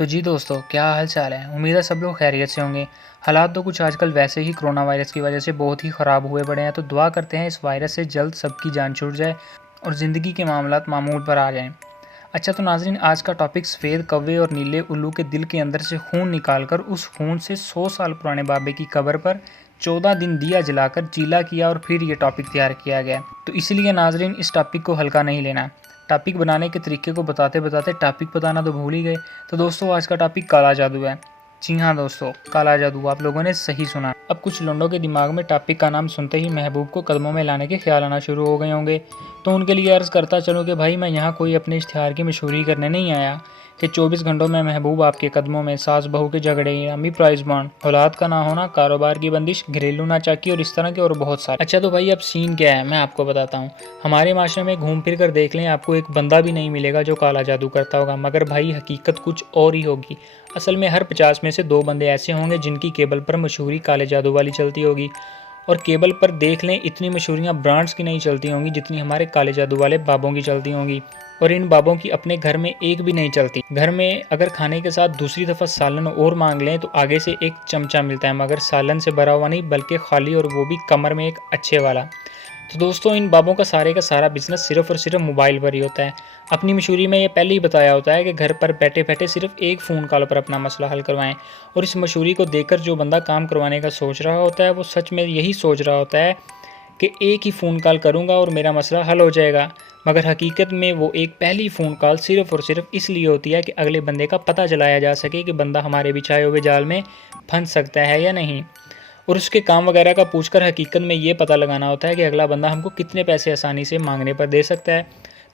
तो जी दोस्तों, क्या हाल चाल है। उम्मीद है सब लोग खैरियत से होंगे। हालात तो कुछ आजकल वैसे ही कोरोना वायरस की वजह से बहुत ही ख़राब हुए पड़े हैं। तो दुआ करते हैं इस वायरस से जल्द सबकी जान छूट जाए और ज़िंदगी के मामलात मामूल पर आ जाएं। अच्छा, तो नाज़रीन, आज का टॉपिक सफ़ेद कौवे और नीले उल्लू के दिल के अंदर से खून निकालकर उस खून से 100 साल पुराने बाबे की कब्र पर 14 दिन दिया जलाकर चीला किया और फिर ये टॉपिक तैयार किया गया। तो इसलिए नाज़रीन, इस टॉपिक को हल्का नहीं लेना। टॉपिक बनाने के तरीके को बताते बताते टॉपिक बताना तो भूल ही गए। तो दोस्तों, आज का टॉपिक काला जादू है। जी हाँ दोस्तों, काला जादू, आप लोगों ने सही सुना। अब कुछ लोगों के दिमाग में टॉपिक का नाम सुनते ही महबूब को कदमों में लाने के ख्याल आना शुरू हो गए होंगे। तो उनके लिए अर्ज़ करता चलूँ कि भाई, मैं यहाँ कोई अपने इश्तिहार की मशहूरी करने नहीं आया कि 24 घंटों में महबूब आपके कदमों में, सास बहू के झगड़े, अम्मी प्राइज बॉन्ड, औलाद का ना होना, कारोबार की बंदिश, घरेलू नाचाकी और इस तरह के और बहुत सारे। अच्छा, तो भाई अब सीन क्या है मैं आपको बताता हूँ। हमारे माशरे में घूम फिर कर देख लें, आपको एक बंदा भी नहीं मिलेगा जो काला जादू करता होगा, मगर भाई हकीकत कुछ और ही होगी। असल में हर 50 में से 2 बंदे ऐसे होंगे जिनकी केबल पर मशहूरी काले जादू वाली चलती होगी। और केबल पर देख लें, इतनी मशहूरियाँ ब्रांड्स की नहीं चलती होंगी जितनी हमारे काले जादू वाले बाबों की चलती होंगी। और इन बाबों की अपने घर में एक भी नहीं चलती। घर में अगर खाने के साथ दूसरी दफ़ा सालन और मांग लें तो आगे से एक चमचा मिलता है, मगर सालन से भरा हुआ नहीं बल्कि खाली, और वो भी कमर में एक अच्छे वाला। तो दोस्तों, इन बाबों का सारा बिजनेस सिर्फ और सिर्फ मोबाइल पर ही होता है। अपनी मशहूरी में ये पहले ही बताया होता है कि घर पर बैठे बैठे सिर्फ एक फ़ोन कॉल पर अपना मसला हल करवाएं। और इस मशहूरी को देखकर जो बंदा काम करवाने का सोच रहा होता है वो सच में यही सोच रहा होता है कि एक ही फ़ोन कॉल करूंगा और मेरा मसला हल हो जाएगा। मगर हकीकत में वो एक पहली फ़ोन कॉल सिर्फ और सिर्फ इसलिए होती है कि अगले बंदे का पता चलाया जा सके कि बंदा हमारे बिछाए हुए जाल में फंस सकता है या नहीं। और उसके काम वगैरह का पूछकर हकीकत में ये पता लगाना होता है कि अगला बंदा हमको कितने पैसे आसानी से मांगने पर दे सकता है,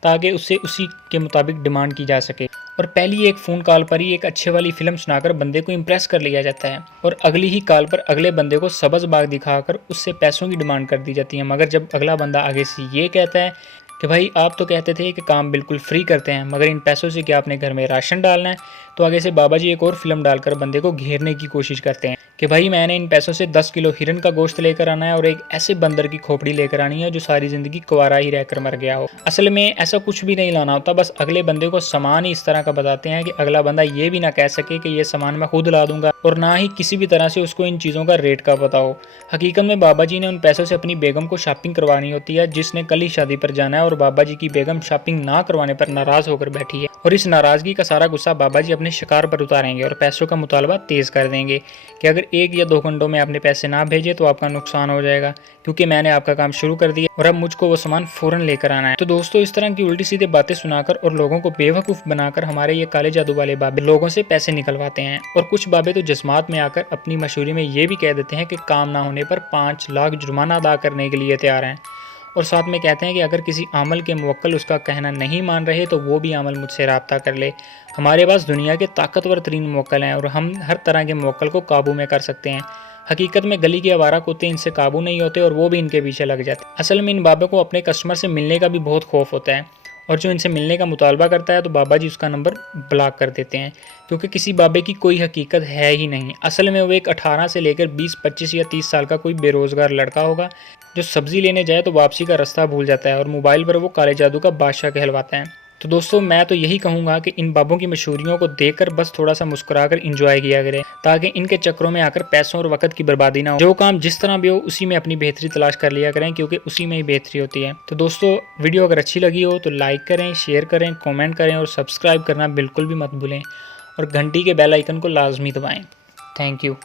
ताकि उससे उसी के मुताबिक डिमांड की जा सके। और पहली एक फ़ोन कॉल पर ही एक अच्छे वाली फ़िल्म सुनाकर बंदे को इम्प्रेस कर लिया जाता है, और अगली ही कॉल पर अगले बंदे को सब्ज़ बाग दिखाकर उससे पैसों की डिमांड कर दी जाती है। मगर जब अगला बंदा आगे से ये कहता है कि भाई, आप तो कहते थे कि काम बिल्कुल फ्री करते हैं, मगर इन पैसों से क्या अपने घर में राशन डालना है, तो आगे से बाबा जी एक और फिल्म डालकर बंदे को घेरने की कोशिश करते हैं कि भाई, मैंने इन पैसों से 10 किलो हिरन का गोश्त लेकर आना है और एक ऐसे बंदर की खोपड़ी लेकर आनी है जो सारी ज़िंदगी कुंवारा ही रहकर मर गया हो। असल में ऐसा कुछ भी नहीं लाना होता, बस अगले बंदे को सामान ही इस तरह का बताते हैं कि अगला बंदा ये भी ना कह सके कि ये सामान मैं खुद ला दूंगा, और ना ही किसी भी तरह से उसको इन चीज़ों का रेट का पता हो। हकीकत में बाबा जी ने उन पैसों से अपनी बेगम को शॉपिंग करवानी होती है, जिसने कल ही शादी पर जाना है, और बाबा जी की बेगम शॉपिंग ना करवाने पर नाराज़ होकर बैठी है। और इस नाराज़गी का सारा गुस्सा बाबा जी अपने शिकार पर उतारेंगे और पैसों का मुतालबा तेज़ कर देंगे कि अगर 1 या 2 घंटों में आपने पैसे ना भेजे तो आपका नुकसान हो जाएगा, क्योंकि मैंने आपका काम शुरू कर दिया और अब मुझको वो सामान फ़ौरन लेकर आना है। तो दोस्तों, इस तरह की उल्टी सीधी बातें सुनाकर और लोगों को बेवकूफ़ बनाकर हमारे ये काले जादू वाले बाबे लोगों से पैसे निकलवाते हैं। और कुछ बाबे तो जज्बात में आकर अपनी मशहूरी में ये भी कह देते हैं कि काम ना होने पर 5 लाख जुर्माना अदा करने के लिए तैयार हैं, और साथ में कहते हैं कि अगर किसी अमल के मुवक्किल उसका कहना नहीं मान रहे तो वो भी अमल मुझसे रब्ता कर ले। हमारे पास दुनिया के ताकतवर तरीन मुवक्किल हैं और हम हर तरह के मुवक्किल को काबू में कर सकते हैं। हकीकत में गली के आवारा कुत्ते इनसे काबू नहीं होते और वो भी इनके पीछे लग जाते। असल में इन बाबा को अपने कस्टमर से मिलने का भी बहुत खौफ होता है, और जो इनसे मिलने का मुतालबा करता है तो बाबा जी उसका नंबर ब्लॉक कर देते हैं, क्योंकि किसी बाबे की कोई हकीकत है ही नहीं। असल में वो एक 18 से लेकर 20, 25 या 30 साल का कोई बेरोज़गार लड़का होगा जो सब्ज़ी लेने जाए तो वापसी का रास्ता भूल जाता है, और मोबाइल पर वो काले जादू का बादशाह कहलवाता है। तो दोस्तों, मैं तो यही कहूँगा कि इन बाबों की मशहूरियों को देखकर बस थोड़ा सा मुस्कुराकर इंजॉय किया करें, ताकि इनके चक्करों में आकर पैसों और वक्त की बर्बादी ना हो। जो काम जिस तरह भी हो उसी में अपनी बेहतरी तलाश कर लिया करें, क्योंकि उसी में ही बेहतरी होती है। तो दोस्तों, वीडियो अगर अच्छी लगी हो तो लाइक करें, शेयर करें, कॉमेंट करें और सब्सक्राइब करना बिल्कुल भी मत भूलें, और घंटी के बेल आइकन को लाजमी दबाएँ। Thank you.